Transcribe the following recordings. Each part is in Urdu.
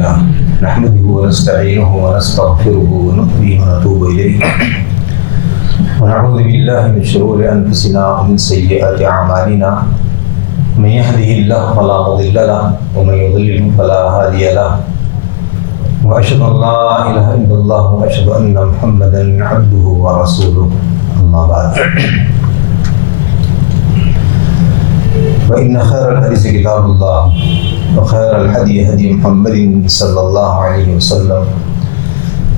لله نحمده ونستعينه ونستغفره ونؤمن ونتوب إليه ونعوذ بالله من شرور أنفسنا ومن سيئات أعمالنا من يهده الله فلا مضل له ومن يضلل فلا هادي له وأشهد أن لا إله إلا الله وأشهد أن محمدا عبده ورسوله أما بعد فإن خير الحديث كتاب الله وخير الهدي هدي محمد صلى الله عليه وسلم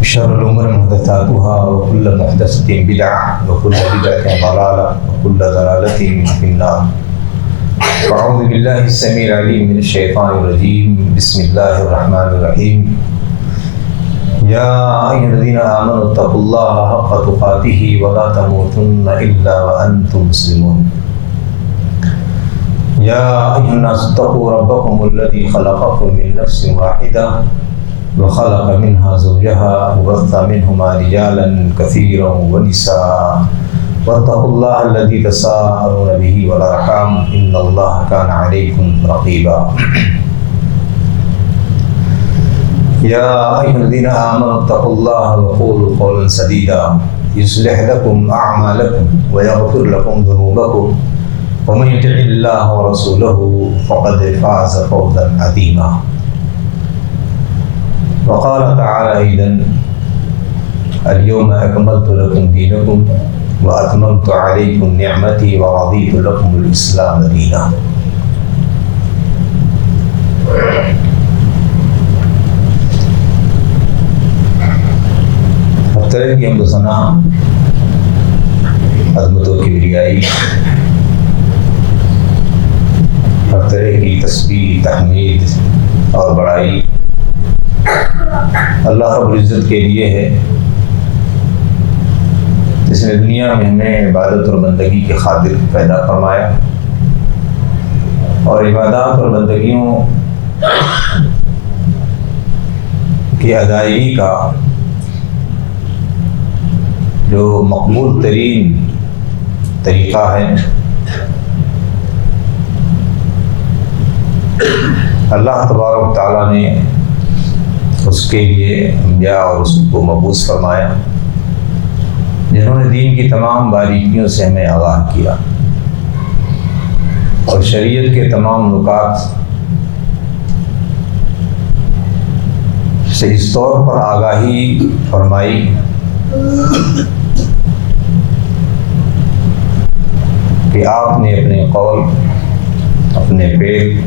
وشر الأمور محدثاتها وكل محدثة بدعة وكل بدعة ضلالة وكل ضلالة في النار. أعوذ بالله السميع العليم من الشيطان الرجيم. بسم الله الرحمن الرحيم. يا أيها الذين آمنوا اتقوا الله حق تقاته ولا تموتن إلا وأنتم مسلمون. يا أيها الناس اتقوا ربكم الذي خلقكم من نفس واحدة وخلق منها زوجها وبث منهما رجالا كثيرا ونساء واتقوا الله الذي تساءلون به والأرحام إن الله كان عليكم رقيبا. يا أيها الذين آمنوا اتقوا الله وقولوا قولا سديدا يصلح لكم أعمالكم ويغفر لكم ذنوبكم ومن يطع الله ورسوله فقد فاز فوزا عظيما. وقال تعالى أيضا اليوم أكملت لكم دينكم وأتممت عليكم نعمتي ورضيت لكم الإسلام دينا. ہر طرح کی حمد و ثنا عظمت و کبریائی، ہر طرح کی تسبیح، تحمید اور بڑائی اللہ رب العزت کے لیے ہے، جس نے دنیا میں ہمیں عبادت اور بندگی کی خاطر پیدا فرمایا اور عبادات اور بندگیوں کی ادائیگی کا جو مقبول ترین طریقہ ہے اللہ تبارک و تعالیٰ نے اس کے لیے انبیاء اور رسول کو مبعوث فرمایا، جنہوں نے دین کی تمام باریکیوں سے ہمیں آگاہ کیا اور شریعت کے تمام نکات سے اس طور پر آگاہی فرمائی کہ آپ نے اپنے قول، اپنے فعل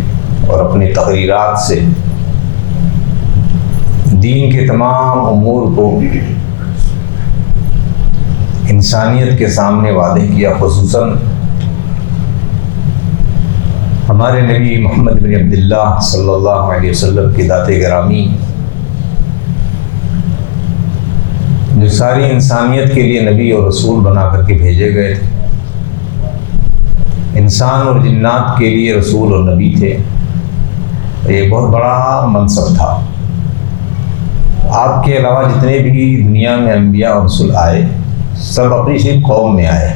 اور اپنی تقریرات سے دین کے تمام امور کو انسانیت کے سامنے واضح کیا، خصوصاً ہمارے نبی محمد بن عبداللہ صلی اللہ علیہ وسلم کی ذات گرامی، جو ساری انسانیت کے لیے نبی اور رسول بنا کر کے بھیجے گئے تھے، انسان اور جنات کے لیے رسول اور نبی تھے۔ یہ بہت بڑا منصب تھا۔ آپ کے علاوہ جتنے بھی دنیا میں انبیاء اور رسول آئے، سب اپنی صرف قوم میں آئے۔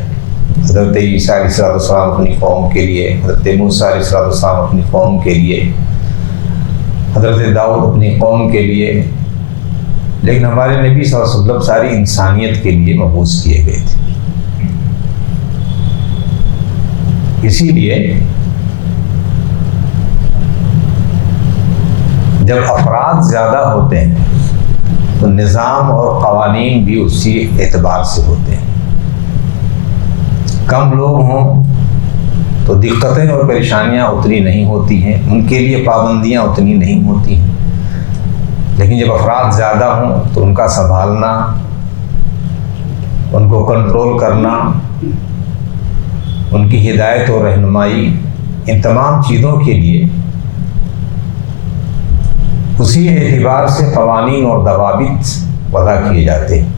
حضرت عیسیٰ علیہ السلام اپنی قوم کے لیے، حضرت موسیٰ علیہ السلام اپنی قوم کے لیے، حضرت داؤد اپنی قوم کے لیے، لیکن ہمارے نبی صلی اللہ علیہ وسلم ساری انسانیت کے لیے مبعوث کیے گئے تھے۔ اسی لیے جب افراد زیادہ ہوتے ہیں تو نظام اور قوانین بھی اسی اعتبار سے ہوتے ہیں۔ کم لوگ ہوں تو دقتیں اور پریشانیاں اتنی نہیں ہوتی ہیں، ان کے لیے پابندیاں اتنی نہیں ہوتی ہیں، لیکن جب افراد زیادہ ہوں تو ان کا سنبھالنا، ان کو کنٹرول کرنا، ان کی ہدایت اور رہنمائی، ان تمام چیزوں کے لیے اسی اعتبار سے قوانین اور ضوابط وضع کیے جاتے ہیں۔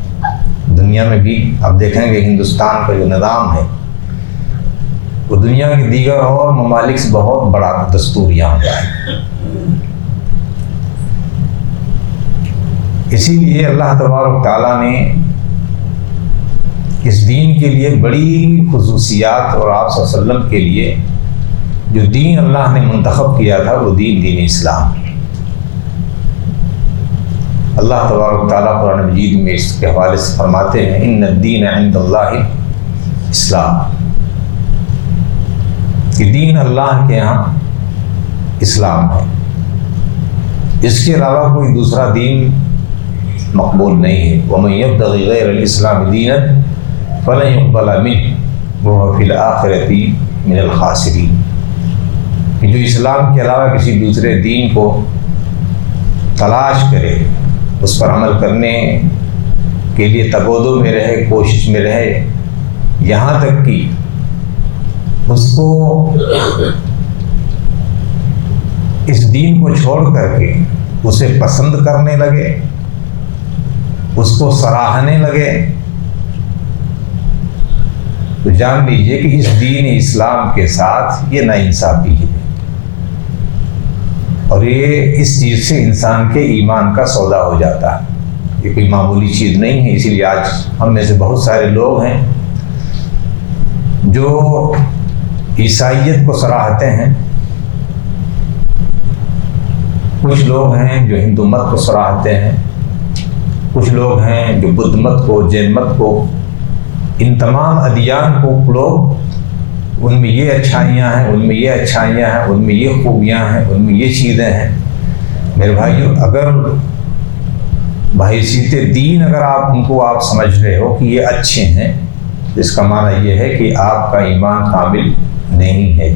دنیا میں بھی آپ دیکھیں گے ہندوستان کا جو نظام ہے وہ دنیا کے دیگر اور ممالک سے بہت بڑا دستوریاں ہوتا ہے۔ اسی لیے اللہ تبارک تعالیٰ نے اس دین کے لیے بڑی خصوصیات، اور آپ صلی اللہ علیہ وسلم کے لیے جو دین اللہ نے منتخب کیا تھا وہ دین اسلام۔ اللہ تبارک و تعالیٰ قرآن مجید میں اس کے حوالے سے فرماتے ہیں ان الدین عند اللہ اسلام، کہ دین اللہ کے یہاں اسلام ہے، اس کے علاوہ کوئی دوسرا دین مقبول نہیں ہے۔ وَمَن يَبْتَغِ غَيْرَ الْإِسْلَامِ دِينًا فَلَن يُقْبَلَ مِنْهُ وَهُوَ فِي الْآخِرَةِ مِنَ الْخَاسِرِينَ، کہ جو اسلام کے علاوہ کسی دوسرے دین کو تلاش کرے، اس پر عمل کرنے کے لیے تگودو میں رہے، کوشش میں رہے، یہاں تک کہ اس کو اس دین کو چھوڑ کر کے اسے پسند کرنے لگے، اس کو سراہنے لگے، تو جان لیجئے کہ اس دین اسلام کے ساتھ یہ ناانصافی ہے، اور یہ اس چیز سے انسان کے ایمان کا سودا ہو جاتا ہے۔ یہ کوئی معمولی چیز نہیں ہے۔ اسی لیے آج ہم میں سے بہت سارے لوگ ہیں جو عیسائیت کو سراہتے ہیں، کچھ لوگ ہیں جو ہندو مت کو سراہتے ہیں، کچھ لوگ ہیں جو بدھ مت کو، جین مت کو، ان تمام ادیان کو لوگ ان میں یہ اچھائیاں ہیں، ان میں یہ اچھائیاں ہیں، ان میں یہ خوبیاں ہیں، ان میں یہ چیزیں ہیں۔ میرے بھائیو، اگر بحیثیت دین اگر ان کو آپ سمجھ رہے ہو کہ یہ اچھے ہیں، اس کا معنی یہ ہے کہ آپ کا ایمان کامل نہیں ہے۔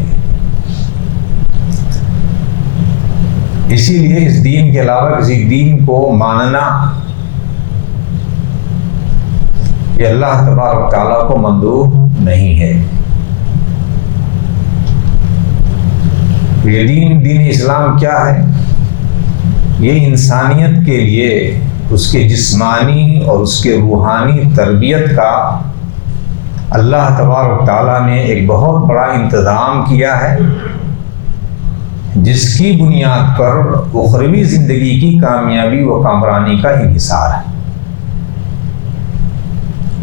اسی لیے اس دین کے علاوہ کسی دین کو ماننا یہ اللہ تبارک تعالیٰ کو منظور نہیں ہے۔ یہ دین اسلام کیا ہے؟ یہ انسانیت کے لیے اس کے جسمانی اور اس کے روحانی تربیت کا اللہ تبارک تعالیٰ نے ایک بہت بڑا انتظام کیا ہے، جس کی بنیاد پر اخروی زندگی کی کامیابی و کامرانی کا انحصار ہے۔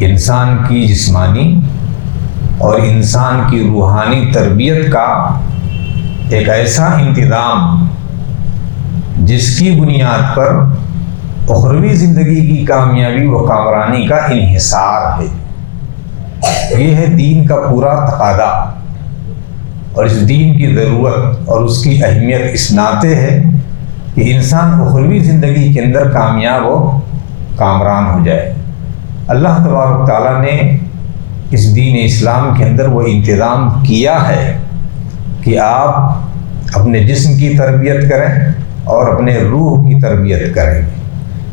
انسان کی جسمانی اور انسان کی روحانی تربیت کا ایک ایسا انتظام جس کی بنیاد پر اخروی زندگی کی کامیابی و کامرانی کا انحصار ہے، یہ ہے دین کا پورا تقاضا۔ اور اس دین کی ضرورت اور اس کی اہمیت اس ناطے ہے کہ انسان اخروی زندگی کے اندر کامیاب و کامران ہو جائے۔ اللہ تبارک تعالیٰ نے اس دین اسلام کے اندر وہ انتظام کیا ہے کہ آپ اپنے جسم کی تربیت کریں اور اپنے روح کی تربیت کریں۔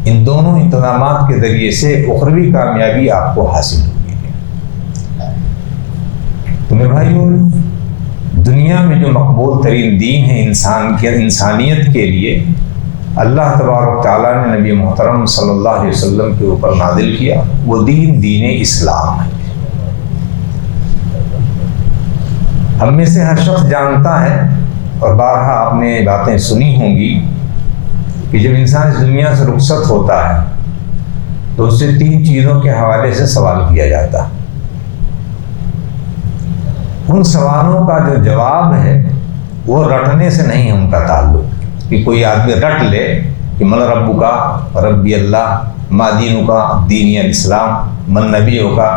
ان دونوں انتظامات کے ذریعے سے اخروی کامیابی آپ کو حاصل ہوگی۔ تو میرے بھائیوں، دنیا میں جو مقبول ترین دین ہے انسانیت کے لیے، اللہ تبارک تعالیٰ نے نبی محترم صلی اللہ علیہ وسلم کے اوپر نازل کیا، وہ دین اسلام ہے۔ ہم میں سے ہر شخص جانتا ہے، اور بارہا آپ نے باتیں سنی ہوں گی، کہ جب انسان اس دنیا سے رخصت ہوتا ہے تو اس سے 3 چیزوں کے حوالے سے سوال کیا جاتا ہے۔ ان سوالوں کا جو جواب ہے وہ رٹنے سے نہیں ہے ان کا تعلق، کہ کوئی آدمی رٹ لے کہ من ربک کا ربی اللہ، ما دینک کا دینی الاسلام، من نبیک کا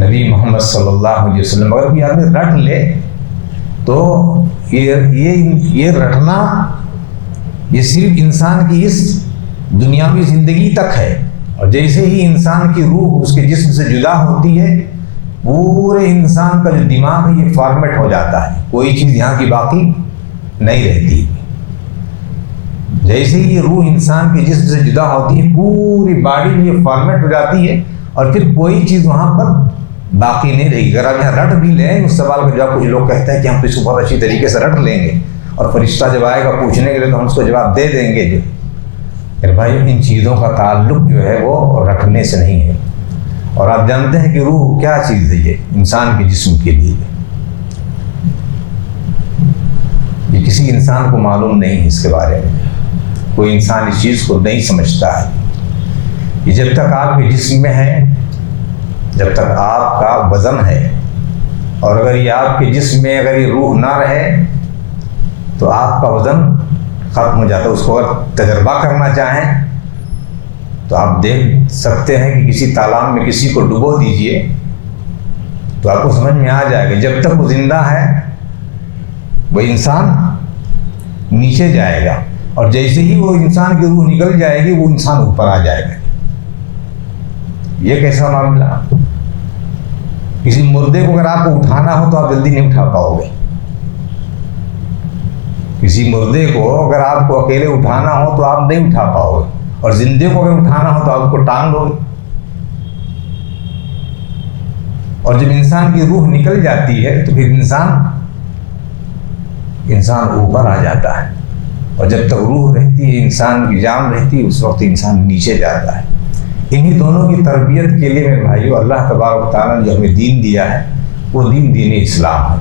نبی محمد صلی اللہ علیہ وسلم، اگر کوئی آدمی رٹ لے تو یہ رٹنا یہ صرف انسان کی اس دنیاوی زندگی تک ہے، اور جیسے ہی انسان کی روح اس کے جسم سے جدا ہوتی ہے، پورے انسان کا جو دماغ ہے یہ فارمیٹ ہو جاتا ہے، کوئی چیز یہاں کی باقی نہیں رہتی۔ جیسے ہی یہ روح انسان کے جسم سے جدا ہوتی ہے، پوری باڈی میں یہ فارمیٹ ہو جاتی ہے، اور پھر کوئی چیز وہاں پر باقی نہیں رہے گی۔ اگر آپ یہاں رٹ بھی لیں اس سوال کا جواب، کچھ لوگ کہتے ہیں کہ ہم تو اس کو بہت اچھی طریقے سے رٹ لیں گے، اور فرشتہ جب آئے گا پوچھنے کے لیے تو ہم اس کو جواب دے دیں گے۔ جو پھر بھائی ان چیزوں کا تعلق جو ہے وہ رٹنے سے نہیں ہے۔ اور آپ جانتے ہیں کہ روح کیا چیز ہے، یہ انسان کے جسم کے لیے یہ کسی انسان کو معلوم نہیں ہے، اس کے بارے میں کوئی انسان اس چیز کو نہیں سمجھتا ہے۔ یہ جب تک آپ کے جسم میں ہے، جب تک آپ کا وزن ہے، اور اگر یہ آپ کے جسم میں اگر یہ روح نہ رہے تو آپ کا وزن ختم ہو جاتا ہے۔ اس کو اگر تجربہ کرنا چاہیں تو آپ دیکھ سکتے ہیں کہ کسی تالاب میں کسی کو ڈبو دیجئے تو آپ کو سمجھ میں آ جائے گا جب تک وہ زندہ ہے وہ انسان نیچے جائے گا، اور جیسے ہی وہ انسان کی روح نکل جائے گی وہ انسان اوپر آ جائے گا۔ یہ کیسا معاملہ؟ کسی مردے کو اگر آپ کو اٹھانا ہو تو آپ جلدی نہیں اٹھا پاؤ گے۔ کسی مردے کو اگر آپ کو اکیلے اٹھانا ہو تو آپ نہیں اٹھا پاؤ گے، اور زندے کو اگر اٹھانا ہو تو آپ کو ٹانگ لو گے۔ اور جب انسان کی روح نکل جاتی ہے تو پھر انسان اوپر آ جاتا ہے، اور جب تک روح رہتی ہے، انسان کی جان رہتی ہے، اس وقت انسان نیچے جاتا ہے۔ انہی دونوں کی تربیت کے لیے میرے بھائیو اللہ تبارک و تعالیٰ نے جو ہمیں دین دیا ہے وہ دین اسلام ہے۔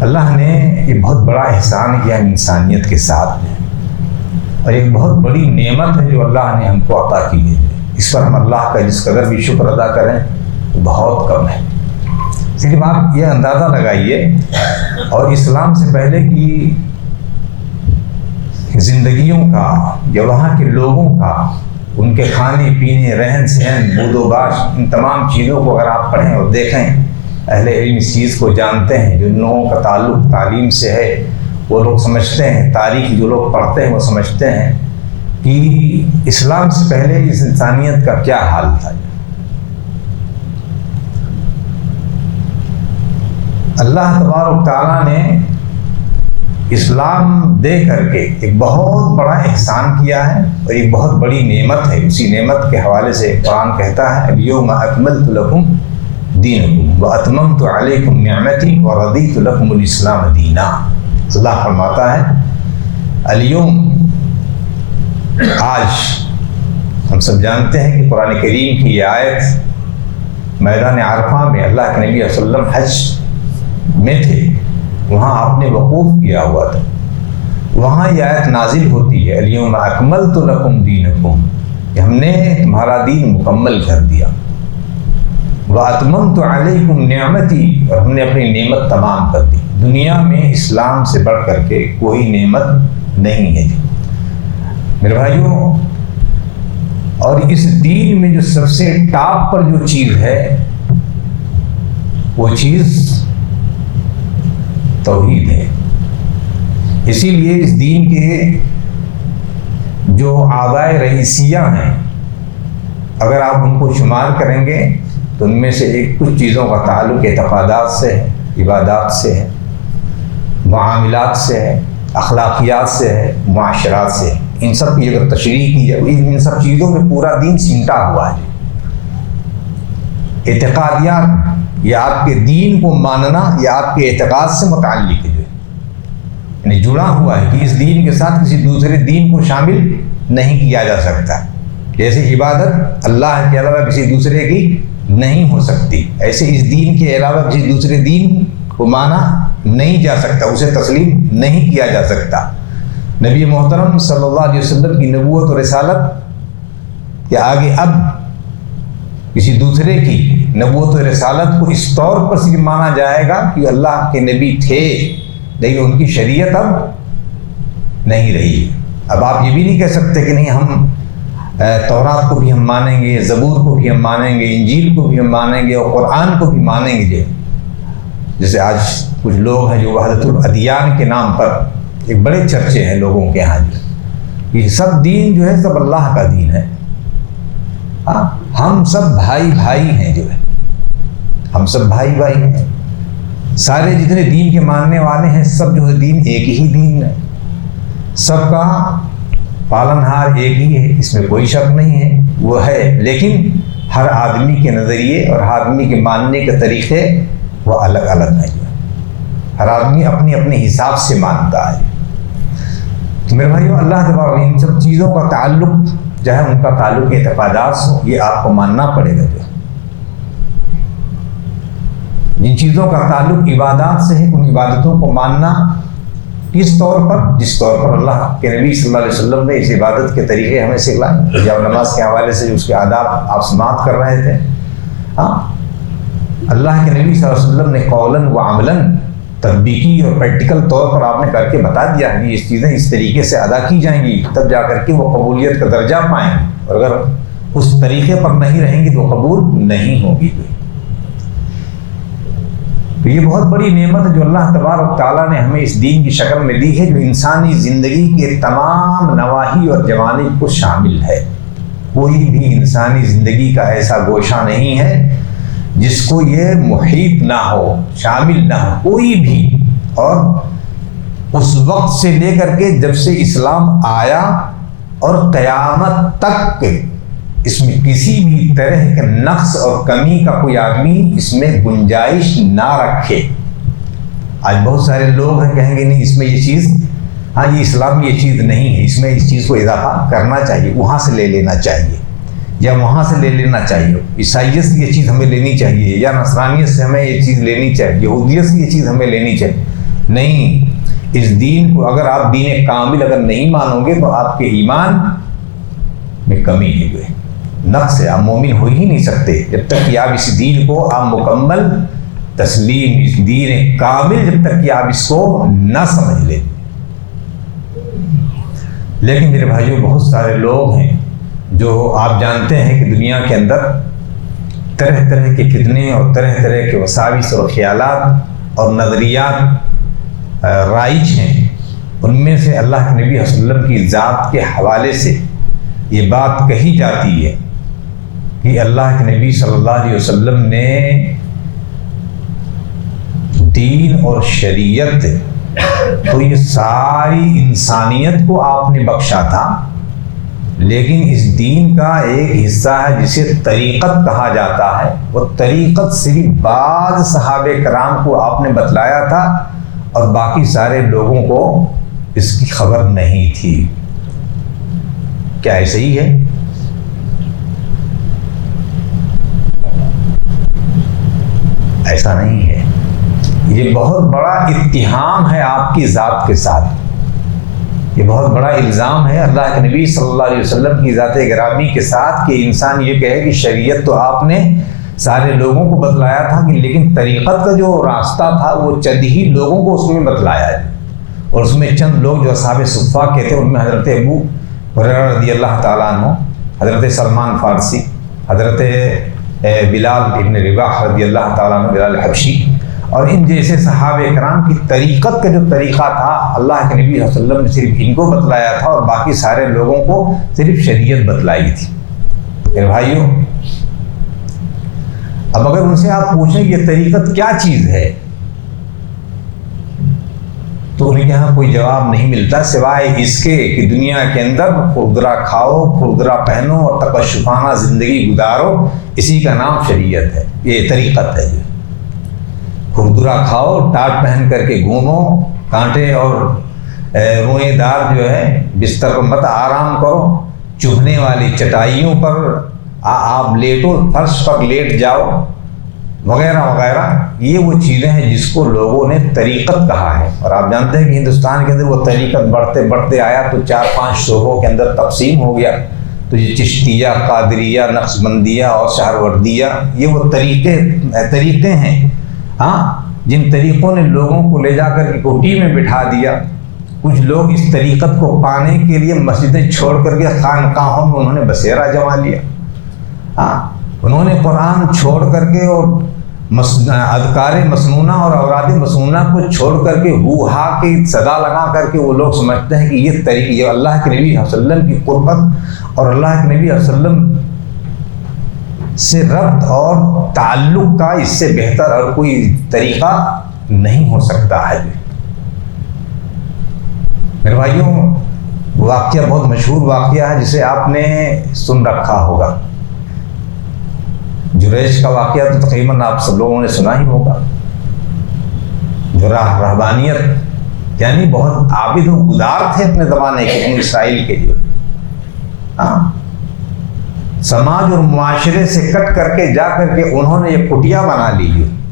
اللہ نے یہ بہت بڑا احسان کیا انسانیت کے ساتھ میں، اور ایک بہت بڑی نعمت ہے جو اللہ نے ہم کو عطا کی ہے۔ اس پر ہم اللہ کا جس قدر بھی شکر ادا کریں وہ بہت کم ہے۔ صرف آپ یہ اندازہ لگائیے، اور اسلام سے پہلے کی زندگیوں کا یا وہاں کے لوگوں کا، ان کے کھانے پینے، رہن سہن، بود و باش، ان تمام چیزوں کو اگر آپ پڑھیں اور دیکھیں، اہل علم اس چیز کو جانتے ہیں۔ جو لوگوں کا تعلق تعلیم سے ہے وہ لوگ سمجھتے ہیں، تاریخ جو لوگ پڑھتے ہیں وہ سمجھتے ہیں کہ اسلام سے پہلے اس انسانیت کا کیا حال تھا۔ اللہ تبارک تعالیٰ نے اسلام دے کر کے ایک بہت بڑا احسان کیا ہے، اور ایک بہت بڑی نعمت ہے۔ اسی نعمت کے حوالے سے قرآن کہتا ہے الیوم اکملت لکم دینکم واتممت علیکم نعمتی ورضیت لکم الاسلام دینا۔ اللہ فرماتا ہے الیوم، آج ہم سب جانتے ہیں کہ قرآن کریم کی یہ آیت میدان عرفہ میں اللہ کے نبی صلی اللہ علیہ وسلم حج میں تھے، وہاں آپ نے وقوف کیا ہوا تھا، وہاں یہ آیت نازل ہوتی ہے الیوم اکملت لکم دینکم، کہ ہم نے تمہارا دین مکمل کر دیا، واتممت علیکم نعمتی، اور ہم نے اپنی نعمت تمام کر دی۔ دنیا میں اسلام سے بڑھ کر کے کوئی نعمت نہیں ہے میرے بھائیوں۔ اور اس دین میں جو سب سے ٹاپ پر جو چیز ہے وہ چیز توحید ہے۔ اسی لیے اس دین کے جو اعضائے رئیسیہ ہیں، اگر آپ ان کو شمار کریں گے تو ان میں سے کچھ چیزوں کا تعلق اعتقادات سے ہے، عبادات سے ہے، معاملات سے ہے، اخلاقیات سے ہے، معاشرات سے ہے۔ ان سب کی اگر تشریح کی جائے، ان سب چیزوں میں پورا دین سمٹا ہوا ہے۔ اعتقادیات، یہ آپ کے دین کو ماننا یا آپ کے اعتقاد سے متعلق ہے، یعنی جڑا ہوا ہے کہ اس دین کے ساتھ کسی دوسرے دین کو شامل نہیں کیا جا سکتا۔ جیسے عبادت اللہ کے علاوہ کسی دوسرے کی نہیں ہو سکتی، ایسے اس دین کے علاوہ کسی دوسرے دین کو مانا نہیں جا سکتا، اسے تسلیم نہیں کیا جا سکتا۔ نبی محترم صلی اللہ علیہ وسلم کی نبوت و رسالت کے آگے اب کسی دوسرے کی نبوت و رسالت کو اس طور پر صرف مانا جائے گا کہ اللہ کے نبی تھے، لیکن ان کی شریعت اب نہیں رہی۔ اب آپ یہ بھی نہیں کہہ سکتے کہ نہیں ہم تورات کو بھی ہم مانیں گے، زبور کو بھی ہم مانیں گے، انجیل کو بھی ہم مانیں گے، اور قرآن کو بھی مانیں گے۔ جیسے آج کچھ لوگ ہیں جو وحدت الادیان کے نام پر ایک بڑے چرچے ہیں لوگوں کے ہاں، یہ سب دین جو ہے سب اللہ کا دین ہے، ہم سب بھائی بھائی ہیں، جو ہے ہم سب بھائی بھائی ہیں، سارے جتنے دین کے ماننے والے ہیں سب جو ہے دین ایک ہی دین ہے، سب کا پالنہار ایک ہی ہے، اس میں کوئی شک نہیں ہے، وہ ہے، لیکن ہر آدمی کے نظریے اور ہر آدمی کے ماننے کے طریقے وہ الگ الگ ہیں، ہر آدمی اپنی اپنے حساب سے مانتا ہے۔ تو میرے بھائیو، اللہ تبارک ان سب چیزوں کا تعلق جو ہے ان کا تعلق اعتقادات سے، یہ آپ کو ماننا پڑے گا۔ جو جن چیزوں کا تعلق عبادات سے ہے، ان عبادتوں کو ماننا کس طور پر؟ جس طور پر اللہ کے نبی صلی اللہ علیہ وسلم نے اس عبادت کے طریقے ہمیں سکھلائے۔ جب نماز کے حوالے سے اس کے آداب آپ سماعت کر رہے تھے، اللہ کے نبی صلی اللہ علیہ وسلم نے قولاً و عملاً تطبیقی اور پریکٹیکل طور پر آپ نے کر کے بتا دیا کہ یہ چیزیں اس طریقے سے ادا کی جائیں گی، تب جا کر کے وہ قبولیت کا درجہ پائیں، اور اگر اس طریقے پر نہیں رہیں گی تو قبول نہیں ہوگی۔ تو یہ بہت بڑی نعمت ہے جو اللہ تبارک تعالیٰ نے ہمیں اس دین کی شکل میں دی ہے، جو انسانی زندگی کے تمام نواحی اور جوانب کو شامل ہے۔ کوئی بھی انسانی زندگی کا ایسا گوشہ نہیں ہے جس کو یہ محیط نہ ہو، شامل نہ ہو، کوئی بھی۔ اور اس وقت سے لے کر کے جب سے اسلام آیا اور قیامت تک اس میں کسی بھی طرح کے نقص اور کمی کا کوئی آدمی اس میں گنجائش نہ رکھے۔ آج بہت سارے لوگ ہیں کہیں گے نہیں اس میں یہ چیز، ہاں یہ اسلام میں یہ چیز نہیں ہے، اس میں اس چیز کو اضافہ کرنا چاہیے، وہاں سے لے لینا چاہیے، یا وہاں سے لے لینا چاہیے، عیسائیت سے یہ چیز ہمیں لینی چاہیے، یا نصرانیت سے ہمیں یہ چیز لینی چاہیے، یہودیت سے یہ چیز ہمیں لینی چاہیے۔ نہیں، اس دین کو اگر آپ دین کامل اگر نہیں مانو گے تو آپ کے ایمان میں کمی ہے، نقص ہے، آپ مومن ہو ہی نہیں سکتے جب تک کہ آپ اس دین کو آپ مکمل تسلیم، اس دین کامل جب تک کہ آپ اس کو نہ سمجھ لیں۔ لیکن میرے بھائیوں بہت سارے لوگ ہیں جو آپ جانتے ہیں کہ دنیا کے اندر طرح طرح کے فتنے اور طرح طرح کے وساوس اور خیالات اور نظریات رائج ہیں۔ ان میں سے اللہ کے نبی صلی اللہ علیہ وسلم کی ذات کے حوالے سے یہ بات کہی جاتی ہے کہ اللہ کے نبی صلی اللہ علیہ وسلم نے دین اور شریعت تو یہ ساری انسانیت کو آپ نے بخشا تھا، لیکن اس دین کا ایک حصہ ہے جسے طریقت کہا جاتا ہے، وہ طریقت صرف بعض صحابہ کرام کو آپ نے بتلایا تھا اور باقی سارے لوگوں کو اس کی خبر نہیں تھی۔ کیا ایسے ہی ہے؟ ایسا نہیں ہے۔ یہ بہت بڑا اتہام ہے آپ کی ذات کے ساتھ، یہ بہت بڑا الزام ہے اللہ کے نبی صلی اللہ علیہ وسلم کی ذات گرامی کے ساتھ کہ انسان یہ کہے کہ شریعت تو آپ نے سارے لوگوں کو بتلایا تھا کہ لیکن طریقت کا جو راستہ تھا وہ چند ہی لوگوں کو اس میں بتلایا ہے، اور اس میں چند لوگ جو اصحاب صفہ کے تھے ان میں حضرت ابو ہریرہ رضی اللہ تعالیٰ عنہ، حضرت سلمان فارسی، حضرت بلال ابن رباح رضی اللہ تعالیٰ عنہ، بلال حبشی، اور ان جیسے صحابہ کرام کی طریقت کا جو طریقہ تھا اللہ کے نبی صلی اللہ علیہ وسلم نے صرف ان کو بتلایا تھا اور باقی سارے لوگوں کو صرف شریعت بتلائی تھی۔ میرے بھائیوں، اب اگر ان سے آپ پوچھیں یہ طریقت کیا چیز ہے تو انہیں کے یہاں کوئی جواب نہیں ملتا سوائے اس کے کہ دنیا کے اندر کھردرا کھاؤ، کھردرا پہنو اور تکشفانہ زندگی گزارو، اسی کا نام شریعت ہے، یہ طریقت ہے۔ کھردرا کھاؤ، ٹاٹ پہن کر کے گھومو، کانٹے اور روئیں دار جو ہے بستر پر مت آرام کرو، چبھنے والی چٹائیوں پر آپ لیٹو، فرش پر لیٹ جاؤ وغیرہ وغیرہ، یہ وہ چیزیں ہیں جس کو لوگوں نے طریقت کہا ہے۔ اور آپ جانتے ہیں کہ ہندوستان کے اندر وہ طریقت بڑھتے بڑھتے آیا تو 4-5 شعبوں کے اندر تقسیم ہو گیا، تو یہ چشتیہ، قادریہ، نقشبندیہ اور سہروردیہ، یہ وہ طریقے ہیں، ہاں، جن طریقوں نے لوگوں کو لے جا کر کے کوٹھی میں بٹھا دیا۔ کچھ لوگ اس طریقت کو پانے کے لیے مسجدیں چھوڑ کر کے خانقاہوں میں انہوں نے بسیرا جما لیا، ہاں، انہوں نے قرآن چھوڑ کر کے اور اذکار مسنونہ اور اوراد مسنونہ کو چھوڑ کر کے ہو ہا کی صدا لگا کر کے وہ لوگ سمجھتے ہیں کہ یہ طریقہ، یہ اللہ کے نبی صلی اللہ علیہ وسلم کی قربت اور اللہ کے نبی صلی اللہ علیہ وسلم سے ربط اور تعلق کا اس سے بہتر اور کوئی طریقہ نہیں ہو سکتا ہے۔ میرے بھائیوں، واقعہ بہت مشہور واقعہ ہے جسے آپ نے سن رکھا ہوگا، جریج کا واقعہ تو تقریباً آپ سب لوگوں نے سنا ہی ہوگا، جو رہبانیت یعنی بہت عابد و گزار تھے اپنے زمانے کے بنی اسرائیل کے، جو سماج اور معاشرے سے کٹ کر کے جا کر کے انہوں نے یہ کٹیا بنا لی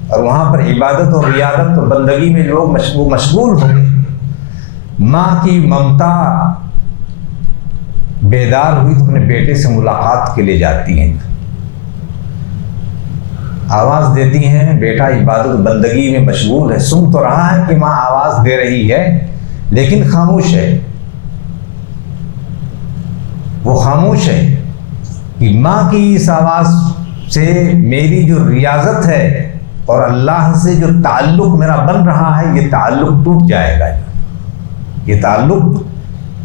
اور وہاں پر عبادت اور ریاضت اور بندگی میں لوگ مشغول ہو گئے۔ ماں کی ممتا بیدار ہوئی تو اپنے بیٹے سے ملاقات کے لیے جاتی ہیں، آواز دیتی ہیں بیٹا عبادت بندگی میں مشغول ہے، سن تو رہا ہے کہ ماں آواز دے رہی ہے لیکن خاموش ہے. وہ خاموش ہے کہ ماں کی اس آواز سے میری جو ریاضت ہے اور اللہ سے جو تعلق میرا بن رہا ہے یہ تعلق ٹوٹ جائے گا، یہ تعلق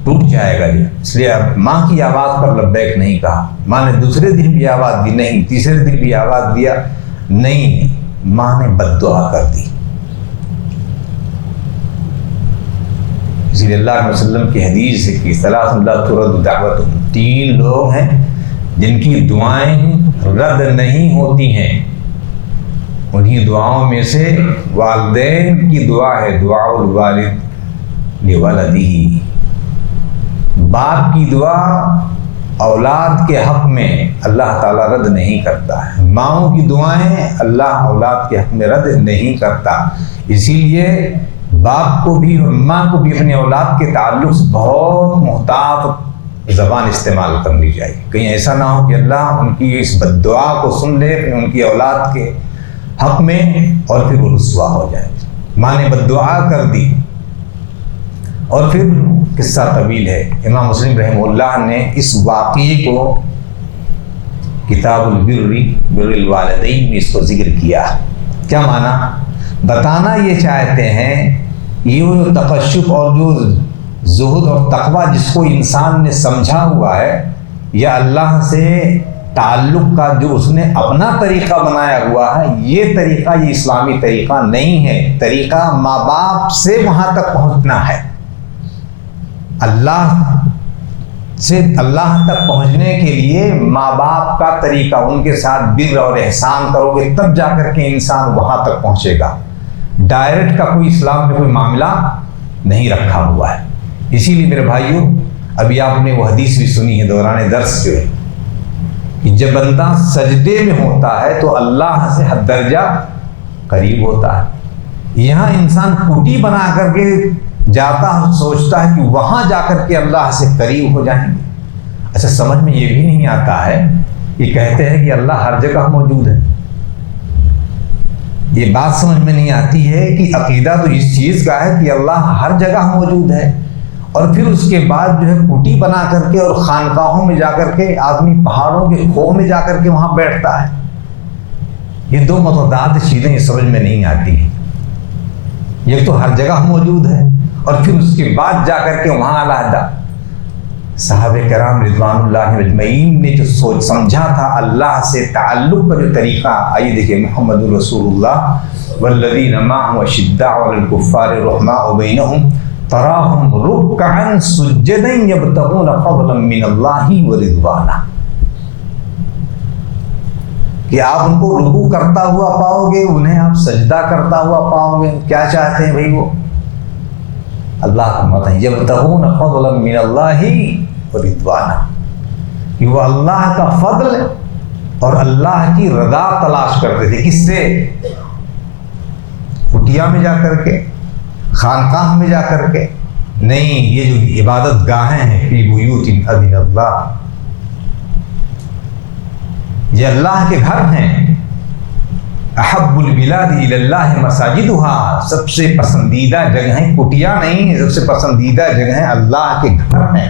ٹوٹ جائے گا. اس لیے اب ماں کی آواز پر لبیک نہیں کہا. ماں نے دوسرے دن بھی آواز دی نہیں، تیسرے دن بھی آواز دیا نہیں، ماں نے بد دعا کر دی. اسی لیے اللہ علیہ وسلم کی حدیث ہے کہ ثلاث لا ترد دعوتهم، 3 لوگ ہیں جن کی دعائیں رد نہیں ہوتی ہیں. انہی دعاؤں میں سے والدین کی دعا ہے، دعاء الوالد لولدہ. باپ کی دعا اولاد کے حق میں اللہ تعالیٰ رد نہیں کرتا ہے. ماؤں کی دعائیں اللہ اولاد کے حق میں رد نہیں کرتا. اسی لیے باپ کو بھی اور ماں کو بھی اپنے اولاد کے تعلق سے بہت محتاط زبان استعمال کرنی چاہیے. کہیں ایسا نہ ہو کہ اللہ ان کی اس بد دعا کو سن لے ان کی اولاد کے حق میں اور پھر وہ رسوا ہو جائے. ماں نے بد دعا کر دی. اور پھر قصہ طویل ہے. امام مسلم رحمہ اللہ نے اس واقعے کو کتاب البر بر الوالدین میں اس کو ذکر کیا. کیا معنی؟ بتانا یہ چاہتے ہیں یہ تقشف اور جو زہد اور تقوی جس کو انسان نے سمجھا ہوا ہے یا اللہ سے تعلق کا جو اس نے اپنا طریقہ بنایا ہوا ہے، یہ طریقہ یہ اسلامی طریقہ نہیں ہے. طریقہ ماں باپ سے وہاں تک پہنچنا ہے. اللہ سے اللہ تک پہنچنے کے لیے ماں باپ کا طریقہ، ان کے ساتھ بر اور احسان کرو گے تب جا کر کے انسان وہاں تک پہنچے گا. ڈائریکٹ کا کوئی اسلام میں کوئی معاملہ نہیں رکھا ہوا ہے. اسی لیے میرے بھائیوں ابھی آپ نے وہ حدیث بھی سنی ہے دوران درس جو ہے کہ جب بندہ سجدے میں ہوتا ہے تو اللہ سے حد درجہ قریب ہوتا ہے. یہاں انسان کٹی بنا کر کے جاتا سوچتا ہے کہ وہاں جا کر کے اللہ سے قریب ہو جائیں گے. اچھا سمجھ میں یہ بھی نہیں آتا ہے کہ کہتے ہیں کہ اللہ ہر جگہ موجود ہے. یہ بات سمجھ میں نہیں آتی ہے کہ عقیدہ تو اس چیز کا ہے کہ اللہ ہر جگہ موجود ہے اور پھر اس کے بعد جو ہے کٹی بنا کر کے اور خانقاہوں میں جا کر کے آدمی پہاڑوں کے کھو میں جا کر کے وہاں بیٹھتا ہے. یہ دو متضاد چیزیں سمجھ میں نہیں آتی ہیں. یہ تو ہر جگہ موجود ہے اور پھر اس کے بعد جا کر کے وہاں علیحدہ. صحابہ کرام رضوان اللہ اجمعین نے جو سوچ سمجھا تھا اللہ سے تعلق کا جو طریقہ، آئیے دیکھیں محمد رسول اللہ والذین معه اشداء علی الکفار رحماء بینہم تراہم رکعا سجدا یبتغون فضلا من اللہ ورضوانا. کہ آپ ان کو رکوع کرتا ہوا پاؤ گے، انہیں آپ سجدہ کرتا ہوا پاؤ گے. کیا چاہتے ہیں بھائی؟ وہ اللہ کا مت ہے یبتغون فضلا من اللہ ورضوانا، کہ وہ اللہ کا فضل اور اللہ کی رضا تلاش کرتے تھے. کس سے؟ کٹیا میں جا کر کے، خانقاہ میں جا کر کے نہیں. یہ جو عبادت گاہیں ہیں فی بیوت اذن اللہ، یہ اللہ کے گھر ہیں. احب البلاد الی اللہ مساجدها، سب سے پسندیدہ جگہیں کٹیا نہیں ہیں، سب سے پسندیدہ جگہیں اللہ کے گھر ہیں.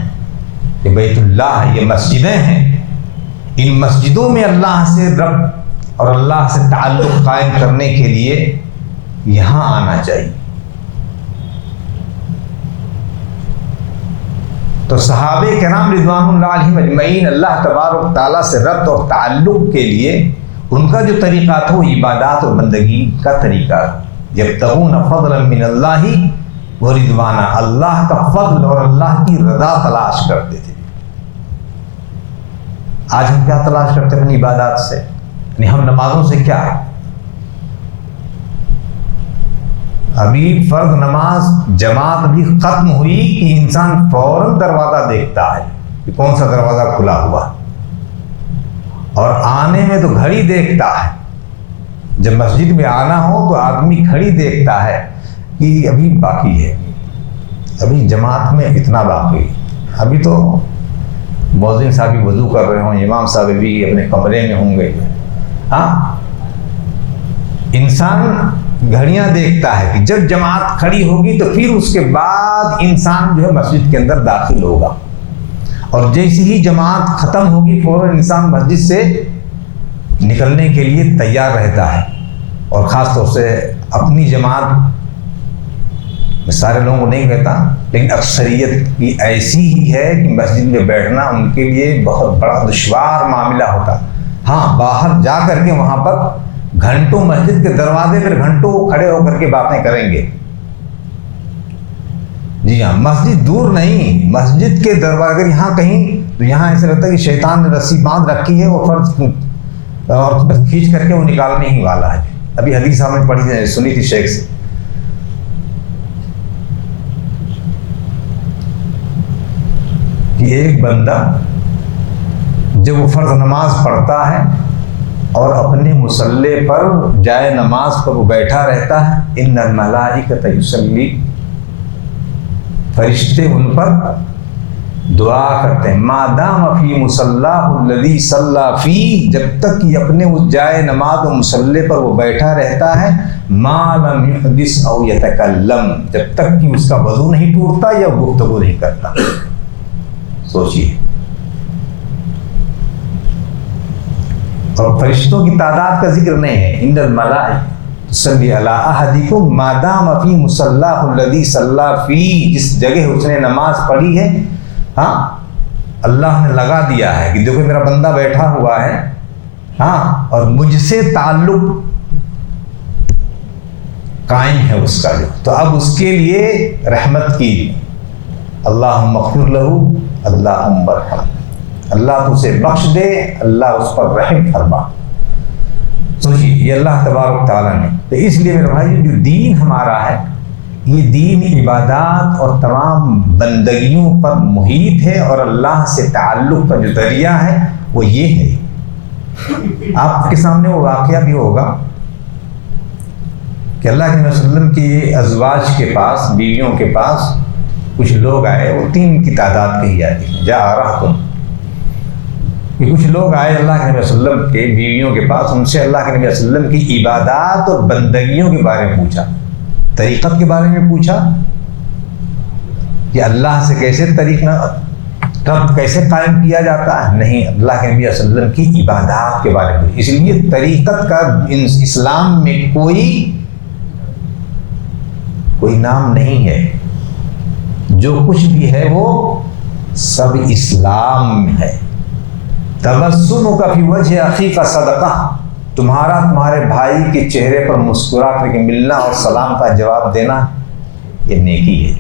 یہ بیت اللہ، یہ مسجدیں ہیں. ان مسجدوں میں اللہ سے رب اور اللہ سے تعلق قائم کرنے کے لیے یہاں آنا چاہیے. تو صحابہ کرام رضوان اللہ علیہم اجمعین اللہ تبارک تعالیٰ سے ربط اور تعلق کے لیے ان کا جو طریقہ تھا وہ عبادات اور بندگی کا طریقہ تھا. یبتغون فضلا من اللہ ورضوانا، اللہ کا فضل اور اللہ کی رضا تلاش کرتے تھے. آج ہم کیا تلاش کرتے ہیں اپنی عبادات سے؟ یعنی ہم نمازوں سے کیا؟ ابھی فرض نماز جماعت ابھی ختم ہوئی کہ انسان فوراً دروازہ دیکھتا ہے کہ کون سا دروازہ کھلا ہوا، اور آنے میں تو گھڑی دیکھتا ہے. جب مسجد میں آنا ہو تو آدمی گھڑی دیکھتا ہے کہ ابھی باقی ہے، ابھی جماعت میں اتنا باقی. ابھی تو مؤذن صاحب بھی وضو کر رہے ہوں، امام صاحب بھی اپنے کمرے میں ہوں گے. ہاں انسان گھڑیاں دیکھتا ہے کہ جب جماعت کھڑی ہوگی تو پھر اس کے بعد انسان جو ہے مسجد کے اندر داخل ہوگا، اور جیسے ہی جماعت ختم ہوگی فوراً انسان مسجد سے نکلنے کے لیے تیار رہتا ہے۔ اور خاص طور سے اپنی جماعت، میں سارے لوگوں کو نہیں کہتا لیکن اکثریت کی ایسی ہی ہے کہ مسجد میں بیٹھنا ان کے لیے بہت بڑا دشوار معاملہ ہوتا۔ ہاں، باہر جا کر کے وہاں پر گھنٹوں مسجد کے دروازے پر گھنٹوں کھڑے ہو کر کے باتیں کریں گے۔ جی ہاں، مسجد دور نہیں، مسجد کے دروازے اگر یہاں کہیں تو یہاں ایسا لگتا ہے کہ شیطان نے رسی باندھ رکھی ہے، وہ فرض اور بس کھینچ کر کے وہ نکالنے ہی والا ہے۔ ابھی حدیث ہم نے پڑھی سنی تھی شیخ سے کہ ایک بندہ جب وہ فرض نماز پڑھتا ہے اور اپنے مصلی پر جائے نماز پر وہ بیٹھا رہتا ہے، ان الملائکۃ یصلی، فرشتے ان پر دعا کرتے ہیں، ما دام فی مصلاہ الذی صلی فیہ، جب تک کہ اپنے اس جائے نماز و مصلی پر وہ بیٹھا رہتا ہے، ما لم یحدث او یتکلم، جب تک کہ اس کا وضو نہیں ٹوٹتا یا گفتگو نہیں کرتا۔ سوچیے، اور فرشتوں کی تعداد کا ذکر نہیں ہے، ان الملائکۃ تصلی علی احدکم ما دام فی مصلاہ الذی صلی فیہ، جس جگہ اس نے نماز پڑھی ہے، ہاں اللہ نے لگا دیا ہے کہ دیکھو میرا بندہ بیٹھا ہوا ہے، ہاں، اور مجھ سے تعلق قائم ہے اس کا، جو تو اب اس کے لیے رحمت کی، اللہم اغفر لہ، اللہم ارحمہ، اللہ تو اسے بخش دے، اللہ اس پر رحم فرما۔ سوچیے، یہ اللہ تبارک تعالیٰ نے، تو اس لیے میرے بھائی جو دین ہمارا ہے، یہ دین عبادات اور تمام بندگیوں پر محیط ہے، اور اللہ سے تعلق کا جو ذریعہ ہے وہ یہ ہے۔ آپ کے سامنے وہ واقعہ بھی ہوگا کہ اللہ کے نبی صلی اللہ علیہ وسلم کی ازواج کے پاس، بیویوں کے پاس کچھ لوگ آئے، وہ 3 کی تعداد کہی جاتی ہے، جا رہتم، کہ کچھ لوگ آئے اللہ کے نبی صلی اللہ علیہ وسلم کے بیویوں کے پاس، ان سے اللہ کے نبی صلی اللہ علیہ وسلم کی عبادات اور بندگیوں کے بارے میں پوچھا، طریقت کے بارے میں پوچھا کہ اللہ سے کیسے رب کیسے قائم کیا جاتا ہے، نہیں، اللہ کے نبی صلی اللہ علیہ وسلم کی عبادات کے بارے میں۔ اس لیے طریقت کا اسلام میں کوئی نام نہیں ہے، جو کچھ بھی ہے وہ سب اسلام ہے۔ تبسم کا فی وجہ اخی کا صدقہ، تمہارا تمہارے بھائی کے چہرے پر مسکرا کر کے ملنا اور سلام کا جواب دینا، یہ نیکی ہے۔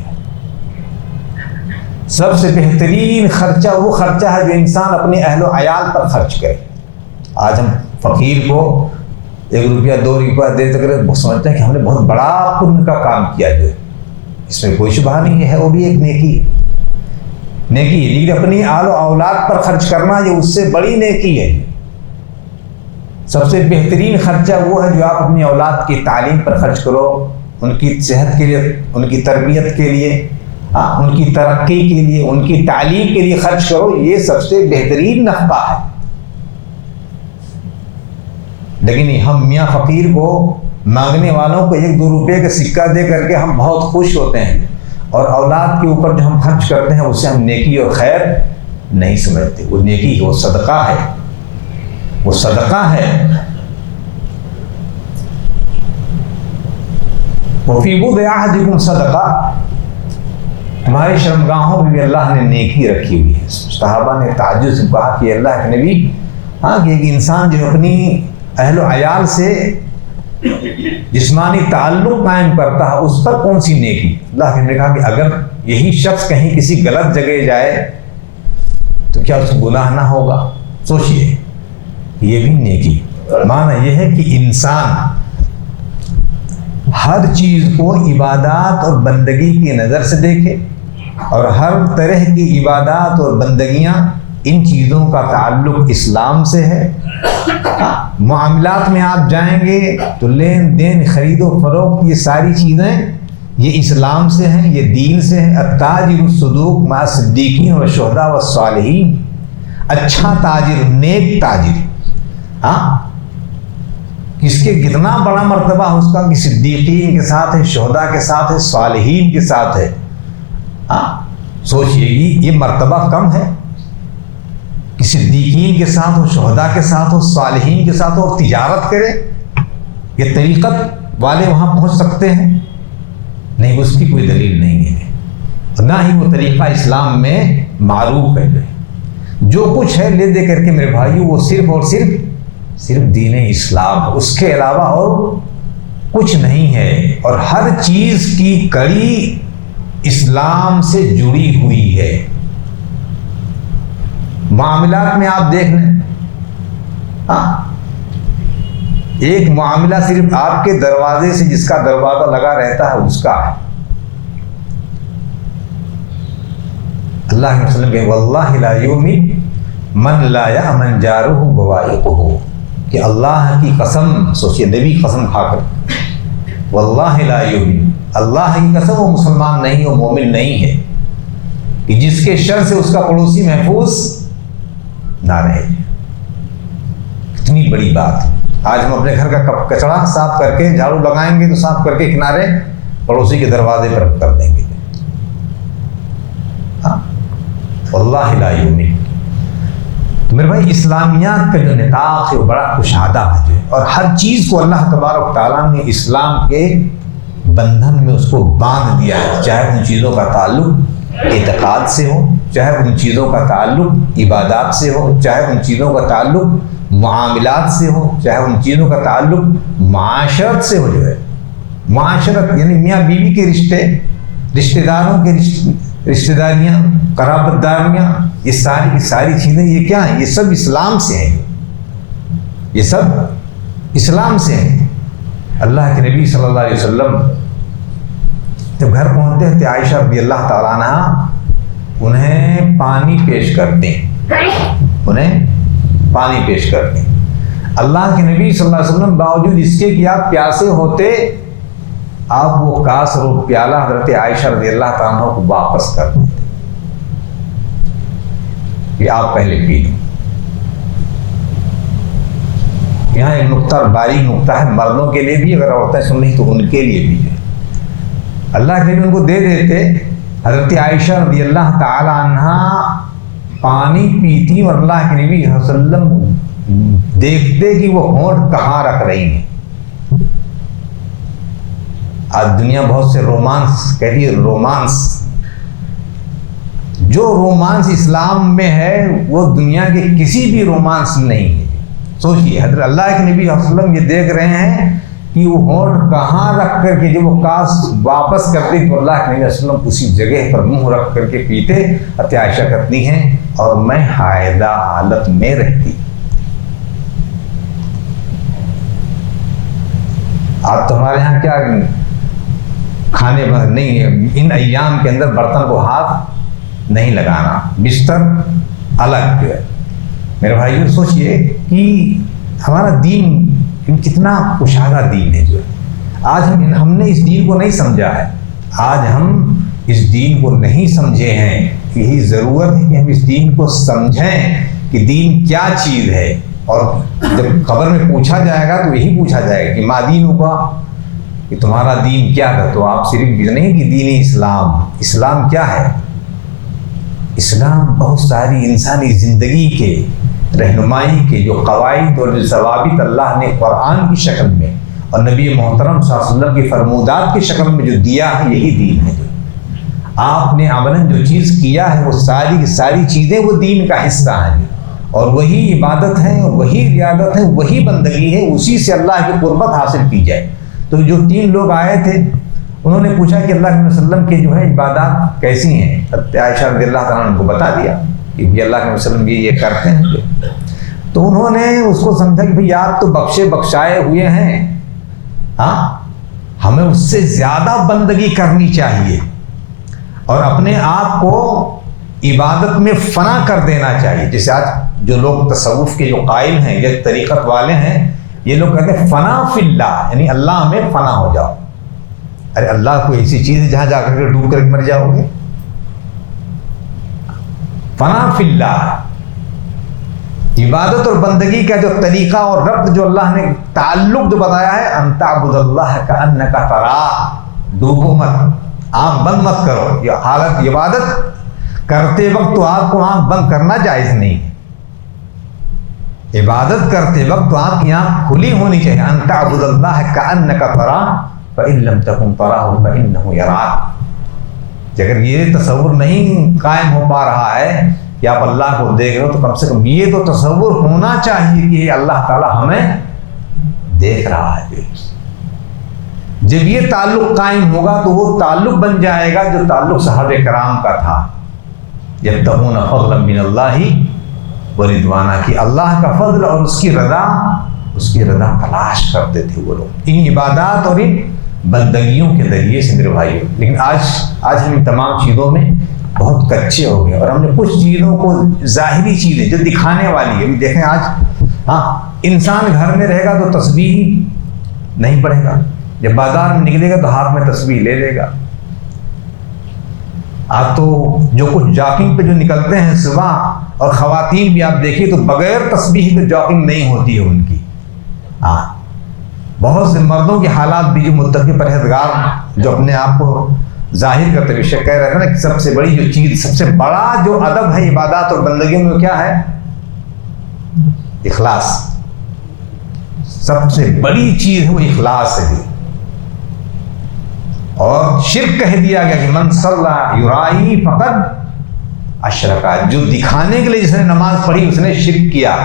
سب سے بہترین خرچہ وہ خرچہ ہے جو انسان اپنے اہل و عیال پر خرچ کرے۔ آج ہم فقیر کو 1 روپیہ 2 روپیہ دے کر سمجھتے ہیں کہ ہم نے بہت بڑا پن کا کام کیا، جو ہے اس میں کوئی شبہ نہیں ہے، وہ بھی ایک نیکی ہے، لیکن اپنی آل و اولاد پر خرچ کرنا یہ اس سے بڑی نیکی ہے۔ سب سے بہترین خرچہ وہ ہے جو آپ اپنی اولاد کی تعلیم پر خرچ کرو، ان کی صحت کے لیے، ان کی تربیت کے لیے، ان کی ترقی کے لیے، ان کی تعلیم کے لیے خرچ کرو، یہ سب سے بہترین نفقہ ہے۔ لیکن ہم میاں فقیر کو، مانگنے والوں کو 1-2 روپے کا سکہ دے کر کے ہم بہت خوش ہوتے ہیں، اور اولاد کے اوپر جو ہم خرچ کرتے ہیں اسے ہم نیکی اور خیر نہیں سمجھتے۔ وہ نیکی ہے، وہ صدقہ ہے، وہ صدقہ ہے۔ وفی بُضْعِ أَحَدِكُمْ صدقہ، تمہاری شرمگاہوں میں بھی اللہ نے نیکی رکھی ہوئی ہے۔ صحابہ نے تعجب سے کہا کہ اللہ کے نبی، ہاں، کہ ایک انسان جو اپنی اہل و عیال سے جسمانی تعلق قائم کرتا ہے، اس پر کون سی نیکی؟ اللہ نے کہا کہ اگر یہی شخص کہیں کسی غلط جگہ جائے تو کیا اس کو گناہ نہ ہوگا؟ سوچئے، یہ بھی نیکی۔ معنی یہ ہے کہ انسان ہر چیز کو عبادات اور بندگی کی نظر سے دیکھے، اور ہر طرح کی عبادات اور بندگیاں، ان چیزوں کا تعلق اسلام سے ہے۔ معاملات میں آپ جائیں گے تو لین دین، خرید و فروخت، یہ ساری چیزیں یہ اسلام سے ہیں، یہ دین سے ہیں۔ التاجر الصدوق مع الصدیقین والشہداء والصالحین، اچھا تاجر، نیک تاجر، ہاں، کس کے کتنا بڑا مرتبہ ہے اس کا کہ صدیقین کے ساتھ ہے، شہداء کے ساتھ ہے، صالحین کے ساتھ ہے۔ سوچئے یہ مرتبہ کم ہے کہ صدیقین کے ساتھ ہو، شہداء کے ساتھ ہو، صالحین کے ساتھ ہو اور تجارت کرے؟ یہ طریقت والے وہاں پہنچ سکتے ہیں؟ نہیں، اس کی کوئی دلیل نہیں ہے، نہ ہی وہ طریقہ اسلام میں معروف ہے۔ جو کچھ ہے لے دے کر کے میرے بھائیو وہ صرف اور صرف دین اسلام، اس کے علاوہ اور کچھ نہیں ہے، اور ہر چیز کی کڑی اسلام سے جڑی ہوئی ہے۔ معاملات میں آپ دیکھ لیں، ایک معاملہ صرف آپ کے دروازے سے جس کا دروازہ لگا رہتا ہے اس کا ہے۔ اللہ کے وسلم کہ واللہ لا یؤمن من لا یأمن جارہ بوائقہ، کہ اللہ کی قسم، سوچئے نبی قسم کھا کر، واللہ لا یؤمن، اللہ کی قسم وہ مسلمان نہیں، وہ مومن نہیں ہے کہ جس کے شر سے اس کا پڑوسی محفوظ نہ رہے۔ کتنی بڑی بات ہے۔ آج ہم اپنے گھر کا کچڑا صاف کر کے جھاڑو لگائیں گے تو صاف کر کے کنارے پڑوسی کے دروازے پر کر دیں گے۔ واللہ لا یؤمن۔ تو میرے بھائی اسلامیات کا جو نطاق ہے وہ بڑا کشادہ ہے، اور ہر چیز کو اللہ تبارک تعالیٰ نے اسلام کے بندھن میں اس کو باندھ دیا ہے، چاہے ان چیزوں کا تعلق اعتقاد سے ہو، چاہے ان چیزوں کا تعلق عبادات سے ہو، چاہے ان چیزوں کا تعلق معاملات سے ہو، چاہے ان چیزوں کا تعلق معاشرت سے ہو۔ جو ہے معاشرت یعنی میاں بیوی کے رشتے، رشتہ داروں کے رشتہ داریاں، قرابت داریاں، یہ ساری کی ساری چیزیں یہ کیا ہیں؟ یہ سب اسلام سے ہیں، یہ سب اسلام سے ہیں۔ اللہ کے نبی صلی اللہ علیہ وسلم جب گھر پہنچتے ہیں تو عائشہ رضی اللہ تعالیٰ عنہ انہیں پانی پیش کرتے ہیں، انہیں پانی پیش کرتے ہیں۔ اللہ کے نبی صلی اللہ علیہ وسلم باوجود اس کے کہ آپ پیاسے ہوتے، آپ وہ کاس اور وہ پیالہ حضرت عائشہ رضی اللہ تعالیٰ عنہ کو واپس کر دیتے کہ آپ پہلے پی لیں۔ یہاں ایک نقطہ، باریک نقطہ ہے، مردوں کے لیے بھی، اگر عورتیں سن رہی تو ان کے لیے بھی ہے۔ اللہ کے نبی ان کو دے دیتے، حضرت عائشہ رضی اللہ تعالی عنہ پانی پیتی اور اللہ کے نبی صلی اللہ علیہ وسلم دیکھتے کہ وہ ہونٹ کہاں رکھ رہی ہیں۔ آج دنیا بہت سے رومانس کہتی ہے، رومانس، جو رومانس اسلام میں ہے وہ دنیا کے کسی بھی رومانس میں نہیں ہے۔ سوچئے حضرت اللہ کے نبی صلی اللہ علیہ وسلم یہ دیکھ رہے ہیں کہ وہ ہونٹ کہاں رکھ کر کے جب وہ کاس واپس کرتے تو اللہ کے نبی صلی اللہ علیہ وسلم اسی جگہ پر منہ رکھ کر کے پیتے۔ حضرت عائشہ کہتی ہیں اور میں حائضہ حالت میں رہتی۔ آپ تو ہمارے یہاں کیا کھانے نہیں ہے، ان ایام کے اندر برتن کو ہاتھ نہیں لگانا، بستر الگ ہے۔ میرے بھائیو سوچئے کہ ہمارا دین کتنا کشادہ دین ہے۔ جو آج ہم نے اس دین کو نہیں سمجھا ہے، آج ہم اس دین کو نہیں سمجھے ہیں۔ یہی ضرورت ہے کہ ہم اس دین کو سمجھیں کہ دین کیا چیز ہے، اور جب قبر میں پوچھا جائے گا تو یہی پوچھا جائے گا کہ ما دینک، کہ تمہارا دین کیا ہے۔ تو آپ صرف نہیں کہ دین اسلام، اسلام کیا ہے؟ اسلام بہت ساری انسانی زندگی کے رہنمائی کے جو قواعد اور جو ضوابط اللہ نے قرآن کی شکل میں اور نبی محترم صلی اللہ علیہ وسلم کی فرمودات کی شکل میں جو دیا ہے، یہی دین ہے۔ جو آپ نے عملاً جو چیز کیا ہے وہ ساری کی ساری چیزیں وہ دین کا حصہ ہیں، اور وہی عبادت ہے، اور وہی ریاضت ہے، وہی بندگی ہے، اسی سے اللہ کی قربت حاصل کی جائے۔ تو جو 3 لوگ آئے تھے انہوں نے پوچھا کہ اللہ کے وسلم کے جو ہے عبادات کیسی ہیں؟ عائشہ رضی اللہ تعالیٰ عنہ کو بتا دیا کہ بھی اللہ کے وسلم یہ کرتے ہیں۔ تو انہوں نے اس کو سمجھا کہ بھئی آپ تو بخشے بخشائے ہوئے ہیں، ہمیں اس سے زیادہ بندگی کرنی چاہیے اور اپنے آپ کو عبادت میں فنا کر دینا چاہیے۔ جیسے آج جو لوگ تصوف کے جو قائل ہیں یا طریقت والے ہیں، یہ لوگ کہتے ہیں فنا فی اللہ، یعنی اللہ میں فنا ہو جاؤ۔ ارے اللہ کوئی ایسی چیز ہے جہاں جا کر کے ڈوب کر مر جاؤ گے؟ فنا فی اللہ، عبادت اور بندگی کا جو طریقہ اور ربط جو اللہ نے تعلق جو بتایا ہے، ان تعبد اللہ کأنک تراہ، ڈوبو مت، آنکھ بند مت کرو. یہ حالت عبادت کرتے وقت تو آپ کو آنکھ بند کرنا جائز نہیں ہے. عبادت کرتے وقت تو آپ کی آنکھ کھلی ہونی چاہیے. ان تعبد اللہ کأنک تراہ فإن لم تکن تراہ فإنہ یراک. اگر یہ تصور نہیں قائم ہو پا رہا ہے کہ آپ اللہ کو دیکھ رہے ہو، تو کم سے کم یہ تو تصور ہونا چاہیے کہ اللہ تعالیٰ ہمیں دیکھ رہا ہے. جب یہ تعلق قائم ہوگا تو وہ تعلق بن جائے گا جو تعلق صحابہ کرام کا تھا. یبتغون فضلا من اللہ ورضوانہ، کہ اللہ کا فضل اور اس کی رضا تلاش کرتے تھے وہ لوگ ان عبادات اور ان بندگیوں کے ذریعے سے میرے بھائیوں. لیکن آج ہم تمام چیزوں میں بہت کچے ہو گئے، اور ہم نے کچھ چیزوں کو، ظاہری چیزیں جو دکھانے والی ہے. دیکھیں آج انسان گھر میں رہے گا تو تسبیح نہیں پڑھے گا، جب بازار میں نکلے گا تو ہاتھ میں تسبیح لے لے گا. آپ تو جو کچھ جاکنگ پہ جو نکلتے ہیں صبح، اور خواتین بھی آپ دیکھیے تو بغیر تسبیح کے جاکنگ نہیں ہوتی ہے ان کی. بہت سے مردوں کے حالات بھی جو متقی پرہیزگار جو اپنے آپ کو ظاہر کرتے ہوئے کہہ رہے تھے نا کہ سب سے بڑی جو چیز، سب سے بڑا جو ادب ہے عبادات اور بندگیوں میں کیا ہے؟ اخلاص. سب سے بڑی چیز ہے وہ اخلاص ہے. اور شرک کہہ دیا گیا کہ من صلی یرائی فقد اشرک، جو دکھانے کے لیے جس نے نماز پڑھی اس نے شرک کیا.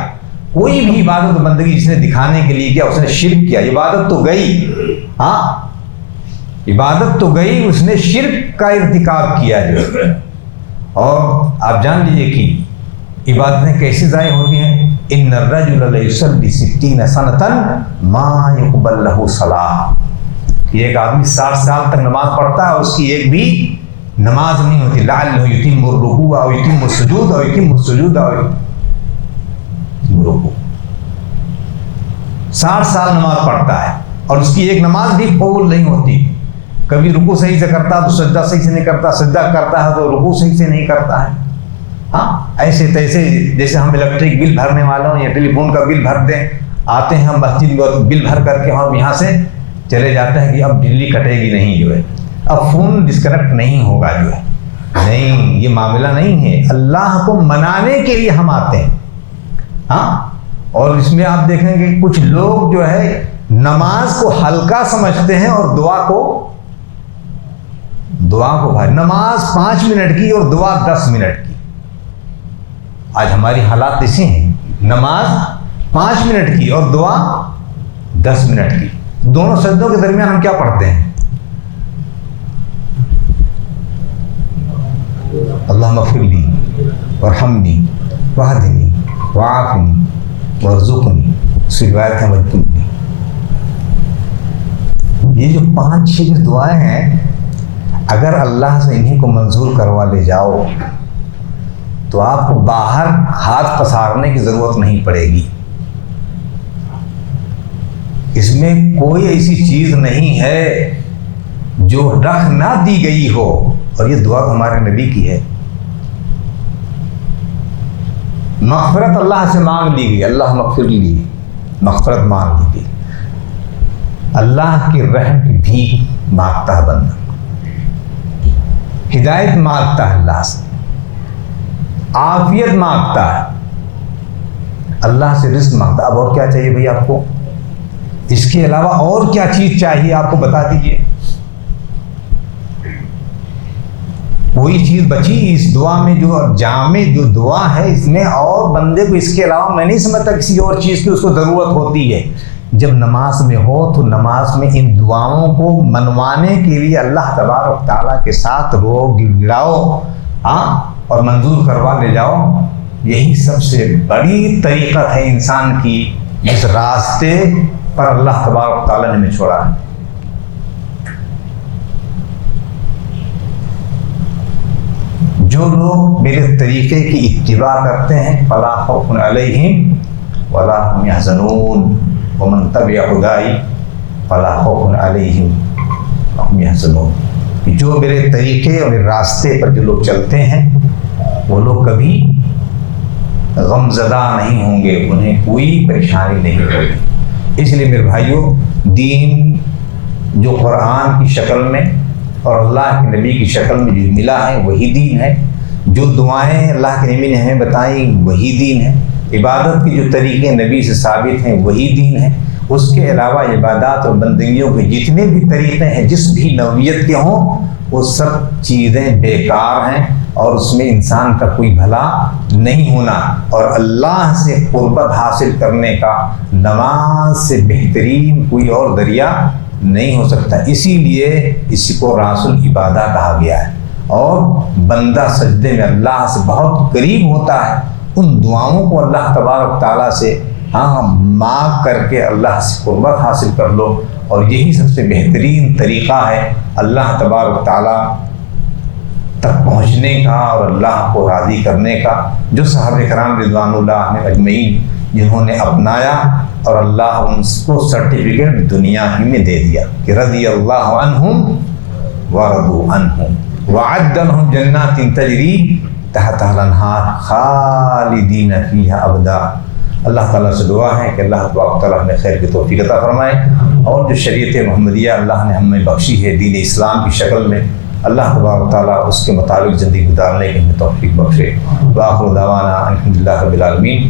کوئی بھی عبادت و بندگی جس نے دکھانے کے لیے کیا اس نے شرک کیا. عبادت تو گئی، عبادت تو گئی، اس نے شرک کا ارتکاب کیا جو. اور آپ جان لیجئے کہ عبادتیں کیسے ضائع ہوتی ہیں. ان الرجل لیصلی 60 سنة ما يقبل له صلاۃ. ایک آدمی 60 سال تک نماز پڑھتا ہے، اس کی ایک بھی نماز نہیں ہوتی. لعلہ یتم الرکوع او یتم السجود او یتم السجود او یتم الرکوع. 60 سال نماز پڑھتا ہے اور اس کی ایک نماز بھی قبول نہیں ہوتی. کبھی رکوع صحیح سے کرتا تو سجدہ صحیح سے نہیں کرتا، سجدہ کرتا ہے تو رکوع صحیح سے نہیں کرتا ہے. ایسے تیسے جیسے ہم الیکٹرک بل بھرنے والوں یا ٹیلی فون کا بل بھر دیں، آتے ہیں ہم مسجد میں بل بھر کر کے ہم یہاں سے چلے جاتے ہیں کہ اب بجلی کٹے گی نہیں جو ہے، اب فون ڈسکنیکٹ نہیں ہوگا جو ہے. نہیں، یہ معاملہ نہیں ہے. اللہ کو منانے کے لیے ہم آتے ہیں. اور اس میں آپ دیکھیں گے کچھ لوگ جو ہے نماز کو ہلکا سمجھتے ہیں اور دعا کو بھائی. نماز 5 منٹ کی اور دعا 10 منٹ کی. آج ہماری حالات ایسے ہیں، نماز 5 منٹ کی اور دعا 10 منٹ کی. دونوں سجدوں کے درمیان ہم کیا پڑھتے ہیں؟ اللہم اغفر لی وارحمنی واہدنی وعافنی وارزقنی. اس کی روایت ہے واجبرنی. یہ جو 5-6 جو دعائیں ہیں، اگر اللہ سے انہیں کو منظور کروا لے جاؤ تو آپ کو باہر ہاتھ پسارنے کی ضرورت نہیں پڑے گی. اس میں کوئی ایسی چیز نہیں ہے جو رکھ نہ دی گئی ہو. اور یہ دعا ہمارے نبی کی ہے. مغفرت اللہ سے مانگ لی گئی، اللہ مغفر لی، مغفرت مانگ لی گئی. اللہ کی رحم کی بھیک مانگتا ہے بندہ، ہدایت مانگتا ہے اللہ سے، عافیت مانگتا ہے، اللہ سے رزق مانگتا ہے. اب اور کیا چاہیے بھائی آپ کو؟ اس کے علاوہ اور کیا چیز چاہیے آپ کو بتا دیجئے. کوئی چیز بچی اس دعا میں جو جامع جو دعا ہے، اس میں اور بندے کو اس کے علاوہ میں نہیں سمجھتا کسی اور چیز کی اس کو ضرورت ہوتی ہے. جب نماز میں ہو تو نماز میں ان دعاؤں کو منوانے کے لیے اللہ تبارک تعالیٰ کے ساتھ رو گڑاؤ اور منظور کروا لے جاؤ. یہی سب سے بڑی طریقت ہے انسان کی، جس راستے پر اللہ تبارک تعالیٰ نے ہمیں چھوڑا ہے. جو لوگ میرے طریقے کی اتباع کرتے ہیں فلا خوف علیہم ولا هم يحزنون ومن تبع ہدائی فلا خوف علیہم ولا هم يحزنون. جو میرے طریقے اور میرے راستے پر جو لوگ چلتے ہیں وہ لوگ کبھی غمزدہ نہیں ہوں گے، انہیں کوئی پریشانی نہیں ہوگی۔ اس لیے میرے بھائیوں، دین جو قرآن کی شکل میں اور اللہ کے نبی کی شکل میں جو ملا ہے وہی دین ہے۔ جو دعائیں اللہ کے نبی نے ہمیں بتائیں وہی دین ہے۔ عبادت کے جو طریقے نبی سے ثابت ہیں وہی دین ہے۔ اس کے علاوہ عبادات اور بندگیوں کے جتنے بھی طریقے ہیں جس بھی نوعیت کے ہوں وہ سب چیزیں بیکار ہیں اور اس میں انسان کا کوئی بھلا نہیں ہونا، اور اللہ سے قربت حاصل کرنے کا نماز سے بہترین کوئی اور ذریعہ نہیں ہو سکتا۔ اسی لیے اسی کو راس العبادہ کہا گیا ہے، اور بندہ سجدے میں اللہ سے بہت قریب ہوتا ہے۔ ان دعاؤں کو اللہ تبارک تعالیٰ سے مانگ کر کے اللہ سے قربت حاصل کر لو، اور یہی سب سے بہترین طریقہ ہے اللہ تبارک تعالیٰ تک پہنچنے کا اور اللہ کو راضی کرنے کا، جو صحابہ کرام رضوان اللہ اجمعین جنہوں نے اپنایا، اور اللہ ان کو سرٹیفکیٹ دنیا ہی میں دے دیا کہ رضی اللہ عنہم ورضوا عنہ وعد لهم جنات تجری تحتها الانہار خالدین فیہا ابدا۔ اللہ تعالیٰ سے دعا ہے کہ اللہ تعالیٰ ہمیں خیر کی توفیق عطا فرمائے، اور جو شریعت محمدیہ اللہ نے ہمیں بخشی ہے دین اسلام کی شکل میں، اللہ تبارک تعالیٰ اس کے مطابق زندگی گزارنے کی ہمیں توفیق بخشے۔ وآخر دعوانا الحمد للہ رب العالمین۔